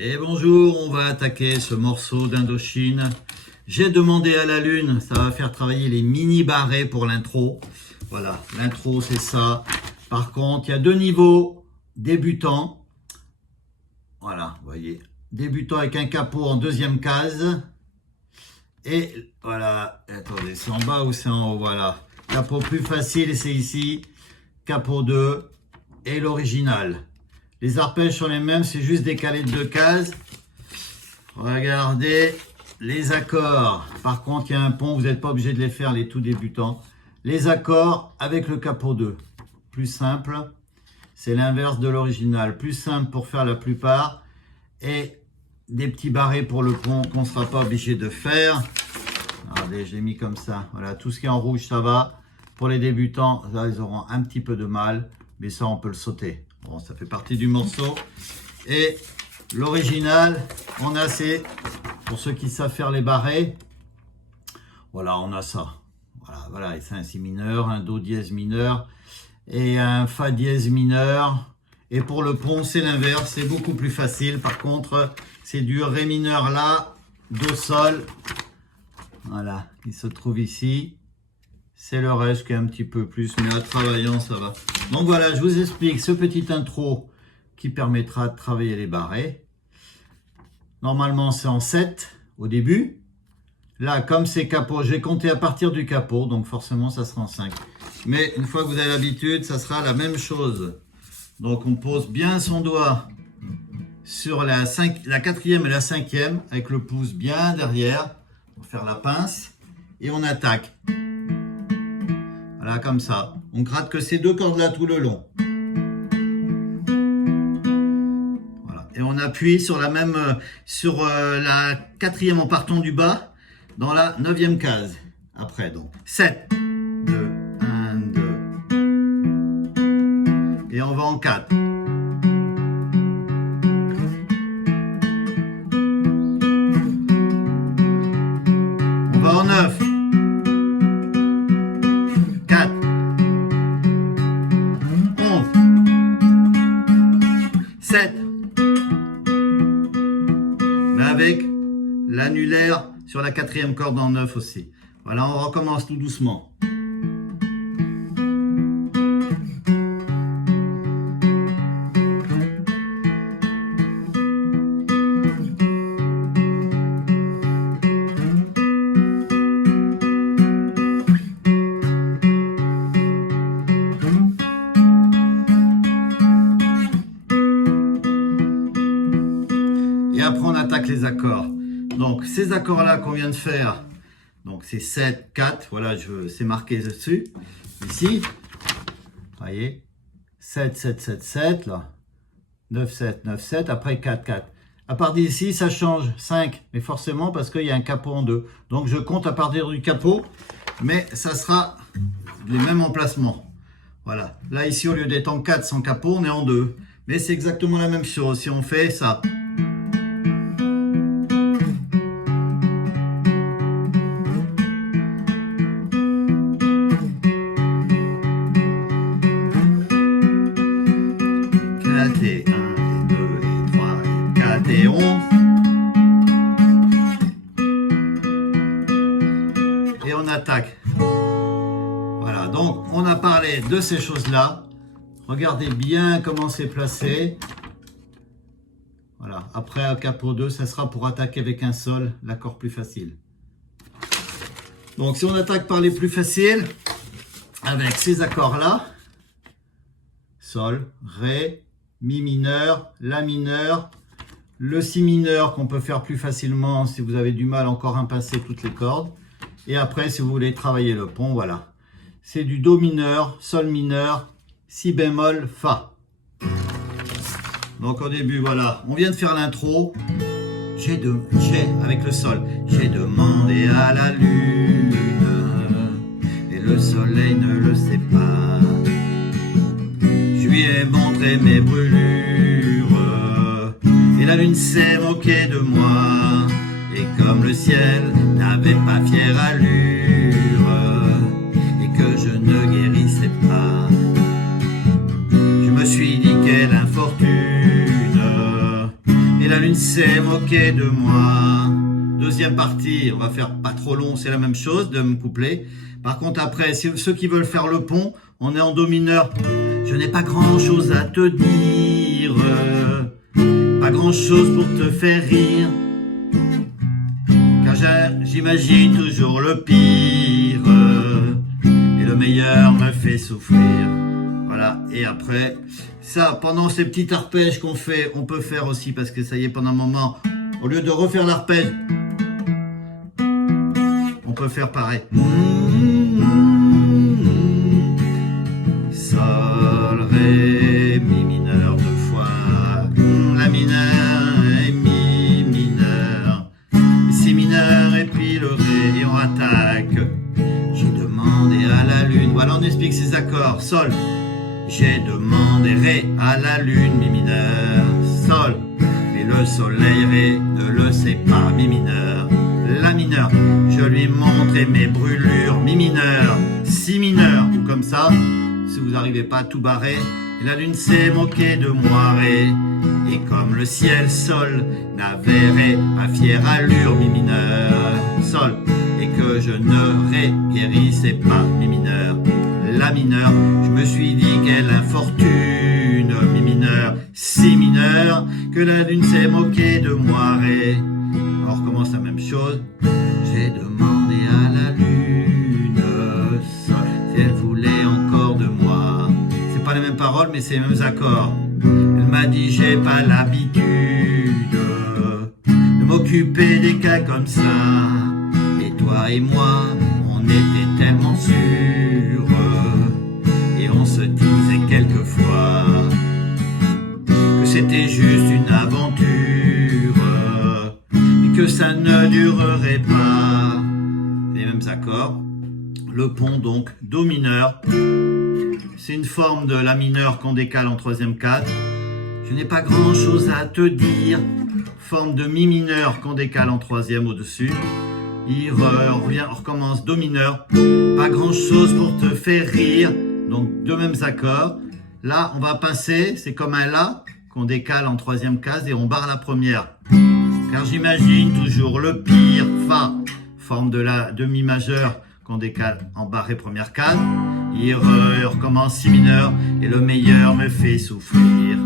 Et bonjour, on va attaquer ce morceau d'Indochine. J'ai demandé à la lune, ça va faire travailler les mini barrés pour l'intro. Voilà, l'intro c'est ça. Par contre, il y a deux niveaux, débutant. Voilà, vous voyez, débutant avec un capot en deuxième case. Et voilà, attendez, c'est en bas ou c'est en haut, voilà. Capot plus facile, c'est ici. Capot 2 et l'original. Les arpèges sont les mêmes, c'est juste décalé de 2 cases. Regardez les accords. Par contre, il y a un pont, vous n'êtes pas obligé de les faire, les tout débutants. Les accords avec le capot 2. Plus simple, c'est l'inverse de l'original. Plus simple pour faire la plupart. Et des petits barrés pour le pont qu'on ne sera pas obligé de faire. Regardez, j'ai mis comme ça. Voilà, tout ce qui est en rouge, ça va. Pour les débutants, là, ils auront un petit peu de mal. Mais ça, on peut le sauter. Bon, ça fait partie du morceau. Et l'original, on a ces, pour ceux qui savent faire les barrés, voilà, on a ça. Voilà, c'est un si mineur, un do dièse mineur et un fa dièse mineur. Et pour le pont, c'est l'inverse, c'est beaucoup plus facile. Par contre, c'est du ré mineur là, do sol. Voilà, il se trouve ici. C'est le reste qui est un petit peu plus, mais en travaillant, ça va. Donc voilà, je vous explique ce petit intro qui permettra de travailler les barrés. Normalement, c'est en 7 au début. Là, comme c'est capot, j'ai compté à partir du capot, donc forcément, ça sera en 5. Mais une fois que vous avez l'habitude, ça sera la même chose. Donc, on pose bien son doigt sur la 4e et la 5e, avec le pouce bien derrière, pour faire la pince, et on attaque. Voilà, comme ça. On gratte que ces deux cordes-là tout le long. Voilà. Et on appuie sur la même, sur la 4e en partant du bas, dans la 9e case. Après, donc, 7, 2, 1, 2. Et on va en 4. On va en 9. 4, 11, 7, mais avec l'annulaire sur la 4e corde en 9 aussi. Voilà, on recommence tout doucement. Et après, on attaque les accords. Donc, ces accords-là qu'on vient de faire, donc c'est 7, 4, voilà, c'est marqué dessus. Ici, vous voyez, 7, 7, 7, 7, là, 9, 7, 9, 7, après 4, 4. À partir d'ici, ça change, 5, mais forcément parce qu'il y a un capot en 2. Donc, je compte à partir du capot, mais ça sera les mêmes emplacements. Voilà, là, ici, au lieu d'être en 4 sans capot, on est en 2. Mais c'est exactement la même chose, si on fait ça. Et 1, et 2, et 3, et 4, et 11. Et on attaque. Voilà, donc on a parlé de ces choses-là. Regardez bien comment c'est placé. Voilà, après un capot 2, ça sera pour attaquer avec un sol, l'accord plus facile. Donc si on attaque par les plus faciles, avec ces accords-là, sol, ré, mi mineur, la mineur, le si mineur qu'on peut faire plus facilement si vous avez du mal encore à pincer toutes les cordes. Et après, si vous voulez travailler le pont, voilà. C'est du do mineur, sol mineur, si bémol, fa. Donc au début, voilà, on vient de faire l'intro. J'ai avec le sol, j'ai demandé à la lune et le soleil ne le sait pas. Je lui ai montré mes brûlures et la lune s'est moquée de moi. Et comme le ciel n'avait pas fière allure et que je ne guérissais pas, je me suis dit quelle infortune. Et Et la lune s'est moquée de moi. Deuxième partie, on va faire pas trop long, c'est la même chose, deuxième couplet. Par contre après, ceux qui veulent faire le pont, on est en do mineur. Je n'ai pas grand chose à te dire, pas grand chose pour te faire rire, car j'imagine toujours le pire, et le meilleur me fait souffrir. Voilà, et après, ça, pendant ces petits arpèges qu'on fait, on peut faire aussi, parce que ça y est, pendant un moment, au lieu de refaire l'arpège, on peut faire pareil. Sol, Ré, Mi mineur deux fois, La mineur et Mi mineur, Si mineur et puis le Ré, et on attaque. J'ai demandé à la lune, voilà on explique ces accords. Sol, j'ai demandé Ré à la lune, Mi mineur, Sol, et le soleil Ré ne le sait pas, Mi mineur. La mineur, je lui montrai mes brûlures, Mi mineur, Si mineur, ou comme ça, si vous n'arrivez pas à tout barrer. Et la lune s'est moquée de moi, Ré, et comme le ciel, Sol, n'avait Ré, ma fière allure, Mi mineur, Sol, et que je ne Ré guérissais pas, Mi mineur. La mineur, je me suis dit quelle infortune, Mi mineur, Si mineur, que la lune s'est moquée de moi, Ré. On recommence la même chose. J'ai demandé à la lune, Sol, si elle voulait encore de moi. C'est pas les mêmes paroles, mais c'est les mêmes accords. Elle m'a dit j'ai pas l'habitude de m'occuper des cas comme ça. Et toi et moi, on était tellement sûrs, et on se disait quelquefois que c'était juste une aventure, que ça ne durerait pas. Les mêmes accords. Le pont donc, do mineur. C'est une forme de la mineur qu'on décale en troisième cadre. Je n'ai pas grand chose à te dire. Forme de mi mineur qu'on décale en troisième au-dessus. On revient, on recommence do mineur. Pas grand chose pour te faire rire. Donc deux mêmes accords. Là, on va pincer, c'est comme un La qu'on décale en troisième case et on barre la première. Car j'imagine toujours le pire, Fa, forme de mi majeur qu'on décale en barré première case. On recommence Si mineur et le meilleur me fait souffrir.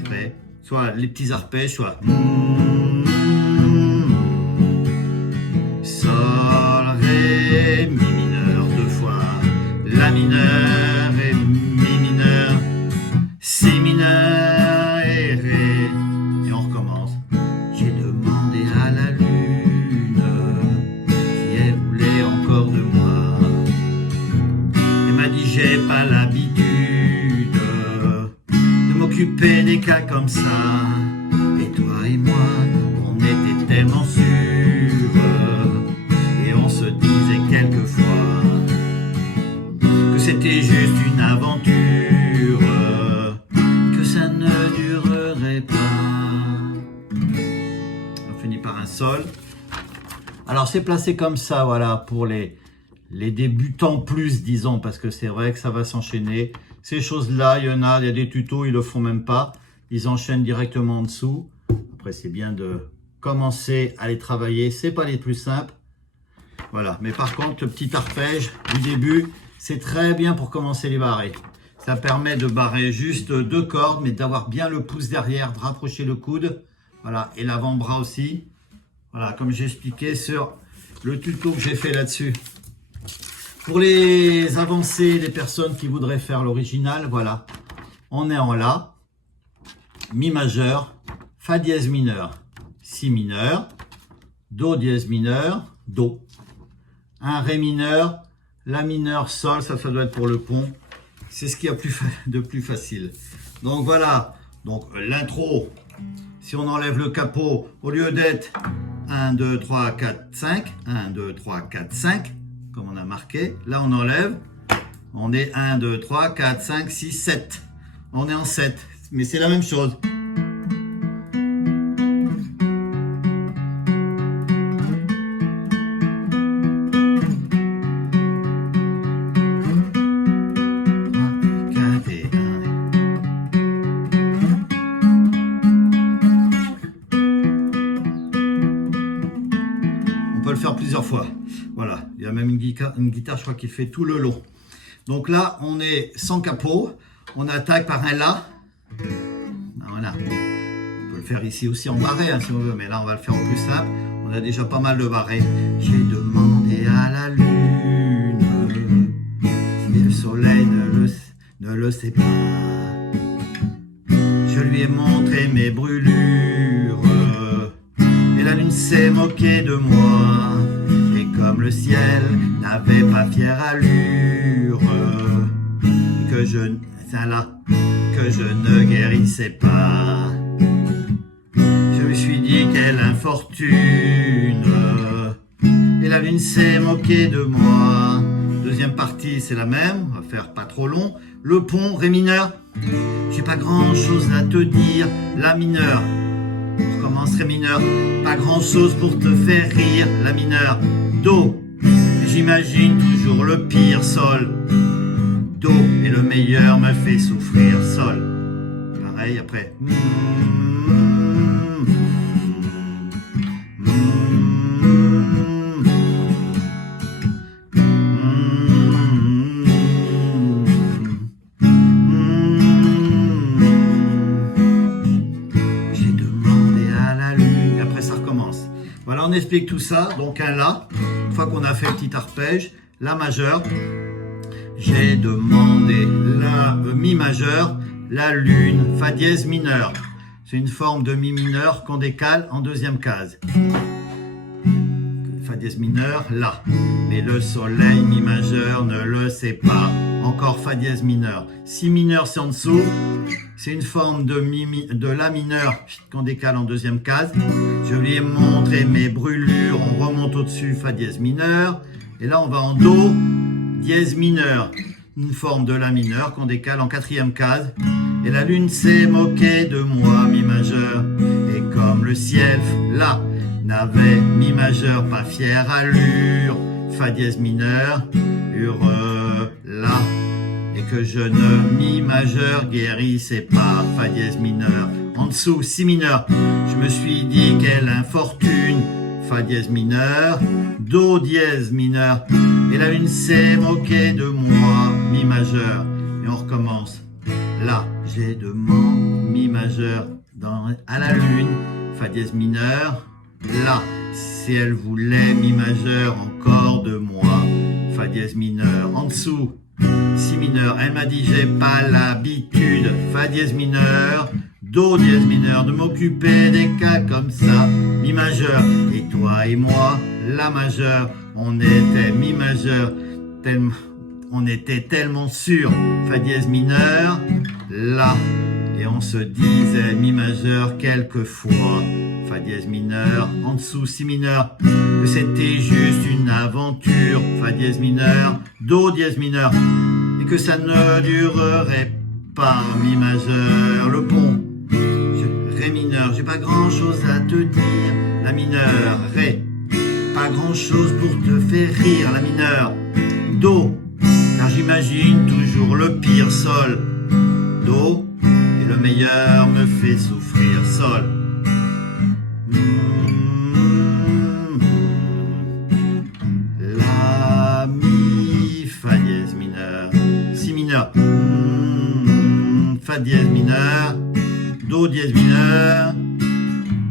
Après, soit les petits arpèges, soit Sol, Ré, Mi mineur deux fois, La mineur et Mi mineur, Si mineur et Ré. Et on recommence. J'ai demandé à la lune si elle voulait encore de moi. Elle m'a dit j'ai pas l'habitude de m'occuper des cas comme ça. Et toi et moi, on était tellement sûrs, et on se disait quelquefois que c'était juste une aventure, que ça ne durerait pas. On finit par un Sol. Alors c'est placé comme ça, voilà, pour les débutants plus, disons, parce que c'est vrai que ça va s'enchaîner. Ces choses-là, il y a des tutos, ils le font même pas. Ils enchaînent directement en dessous. Après, c'est bien de commencer à les travailler. C'est pas les plus simples. Voilà. Mais par contre, le petit arpège du début, c'est très bien pour commencer les barrés. Ça permet de barrer juste deux cordes, mais d'avoir bien le pouce derrière, de rapprocher le coude. Voilà. Et l'avant-bras aussi. Voilà, comme j'ai expliqué sur le tuto que j'ai fait là-dessus. Pour les avancées, les personnes qui voudraient faire l'original, voilà. On est en La, Mi majeur, Fa dièse mineur, Si mineur, Do dièse mineur, Do. Un Ré mineur, La mineur, Sol, ça doit être pour le pont. C'est ce qu'il y a de plus facile. Donc voilà, donc l'intro, si on enlève le capot, au lieu d'être 1, 2, 3, 4, 5, 1, 2, 3, 4, 5, comme on a marqué, là on enlève, on est 1, 2, 3, 4, 5, 6, 7. On est en 7, mais c'est la même chose. le faire plusieurs fois. Voilà, il y a même une guitare, je crois qu'il fait tout le long. Donc là, on est sans capot, on attaque par un La. Voilà. On peut le faire ici aussi en barré, hein, si on veut, mais là, on va le faire en plus simple. On a déjà pas mal de barrés. J'ai demandé à la lune si le soleil ne le sait pas. Je lui ai montré mes brûlures et la lune s'est moquée de moi. Et comme le ciel n'avait pas fière allure, que je ne guérissais pas, je me suis dit quelle infortune, et la lune s'est moquée de moi. Deuxième partie, c'est la même, on va faire pas trop long. Le pont, ré mineur. J'ai pas grand chose à te dire, la mineur. On recommence ré mineur. Pas grand chose pour te faire rire, la mineur. Do. J'imagine toujours le pire, sol. Do. Et le meilleur me fait souffrir, sol. Pareil après. Voilà, on explique tout ça. Donc un La, une fois qu'on a fait le petit arpège, La majeur. J'ai demandé La, Mi majeur, la lune, Fa dièse mineur. C'est une forme de Mi mineur qu'on décale en deuxième case. Fa dièse mineur, La. Mais le soleil, Mi majeur, ne le sait pas. Encore Fa dièse mineur. Si mineur, c'est en dessous. C'est une forme de La mineur qu'on décale en deuxième case. Je lui ai montré mes brûlures. On remonte au-dessus, Fa dièse mineur. Et là, on va en Do, dièse mineur. Une forme de La mineur qu'on décale en quatrième case. Et la lune s'est moquée de moi, Mi majeur. Et comme le ciel, là, n'avait Mi majeur pas fière allure, Fa dièse mineur, La. Et que je ne Mi majeur guérissais pas, Fa dièse mineur. En dessous, Si mineur. Je me suis dit quelle infortune, Fa dièse mineur, Do dièse mineur. Et la lune s'est moquée de moi, Mi majeur. Et on recommence. Là, j'ai demandé Mi majeur à la lune, Fa dièse mineur. Là, si elle voulait Mi majeur encore de moi, Fa dièse mineur. En dessous, Si mineur. Elle m'a dit j'ai pas l'habitude, Fa dièse mineur, Do dièse mineur, de m'occuper des cas comme ça, Mi majeur. Et toi et moi, La majeur, on était Mi majeur, on était tellement sûrs, Fa dièse mineur, La. Et on se disait Mi majeur quelquefois, Fa dièse mineur, en dessous Si mineur, que c'était juste une aventure, Fa dièse mineur, Do dièse mineur, et que ça ne durerait pas, Mi majeur, le pont, Ré mineur, j'ai pas grand chose à te dire, La mineur, Ré, pas grand chose pour te faire rire, La mineur, Do, car j'imagine toujours le pire, Sol, Do, et le meilleur me fait souffrir, Sol. La, Mi, Fa dièse mineur, Si mineur, Fa dièse mineur, Do dièse mineur,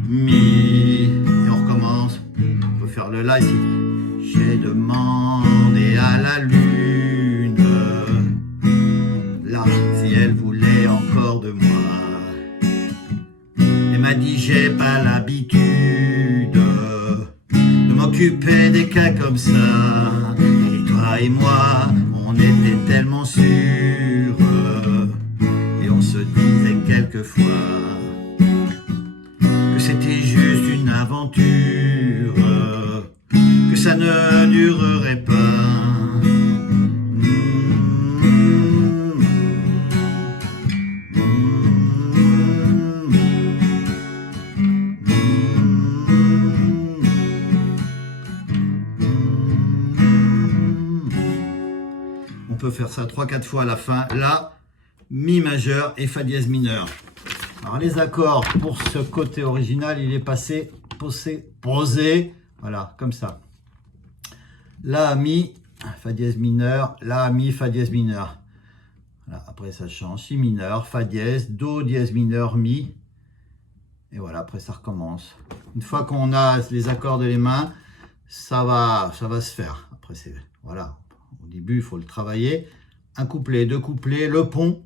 Mi, et on recommence. On peut faire le La ici. J'ai demandé à la lune, là, si elle voulait encore de moi. Elle m'a dit j'ai pas l'habitude de m'occuper des cas comme ça. Et toi et moi, on était tellement sûrs, et on se disait quelquefois que c'était juste une aventure, que ça ne durerait pas. On peut faire ça 3-4 fois à la fin. La, Mi majeur et Fa dièse mineur. Alors les accords pour ce côté original, il est posé, voilà, comme ça. La, mi, fa dièse mineur, la, mi, fa dièse mineur. Voilà, après ça change, si mineur, fa dièse, do dièse mineur, mi. Et voilà, après ça recommence. Une fois qu'on a les accords de les mains, ça va se faire. Après, c'est voilà. Au début, il faut le travailler. Un couplet, deux couplets, le pont.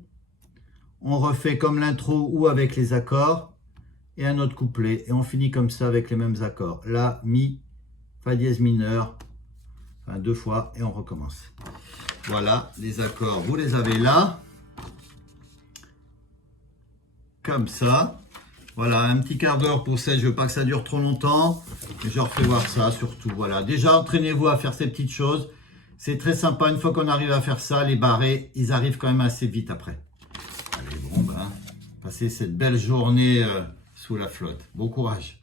On refait comme l'intro ou avec les accords. Et un autre couplet. Et on finit comme ça avec les mêmes accords. La, mi, fa dièse mineur. Enfin, 2 fois et on recommence. Voilà, les accords, vous les avez là. Comme ça. Voilà, un petit quart d'heure pour ça. Je ne veux pas que ça dure trop longtemps. Et je leur fais voir ça surtout. Voilà, déjà, entraînez-vous à faire ces petites choses. C'est très sympa. Une fois qu'on arrive à faire ça, les barrés, ils arrivent quand même assez vite après. Allez, bon, ben, passez cette belle journée sous la flotte. Bon courage.